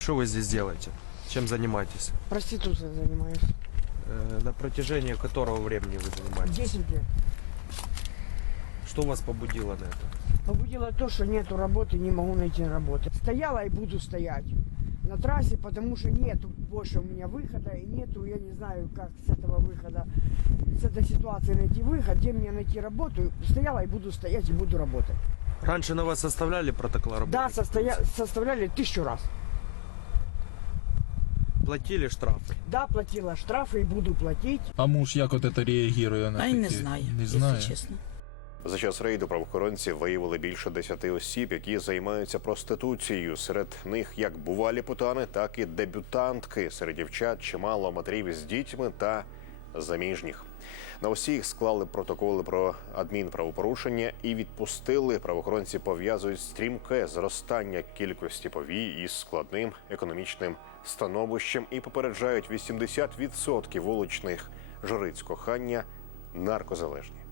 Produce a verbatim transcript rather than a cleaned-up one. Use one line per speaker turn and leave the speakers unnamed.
Что вы здесь делаете? Чем занимаетесь?
Проституцией занимаюсь.
Э, на протяжении которого времени вы занимаетесь?
десять лет.
Что вас побудило на это?
Побудило то, что нету работы, не могу найти работы. Стояла и буду стоять на трассе, потому что нету больше у меня выхода, и нету, я не знаю, как с этого выхода, с этой ситуации найти выход, где мне найти работу. Стояла и буду стоять, и буду работать.
Раньше на вас составляли протокол работы?
Да, состоя... составляли тысячу раз.
Платили штрафы?
Да, платила штрафы и буду платить.
А муж як от це реагує на
А
такі?
й не знаю,
Не
якщо
знає.
чесно.
За час рейду правоохоронці виявили більше десяти осіб, які займаються проституцією. Серед них як бувалі путани, так і дебютантки. Серед дівчат чимало матерів з дітьми та заміжніх. На усіх склали протоколи про адмінправопорушення і відпустили. Правоохоронці пов'язують стрімке зростання кількості повій із складним економічним становищем і попереджають: вісімдесят відсотків вуличних жриць кохання наркозалежні.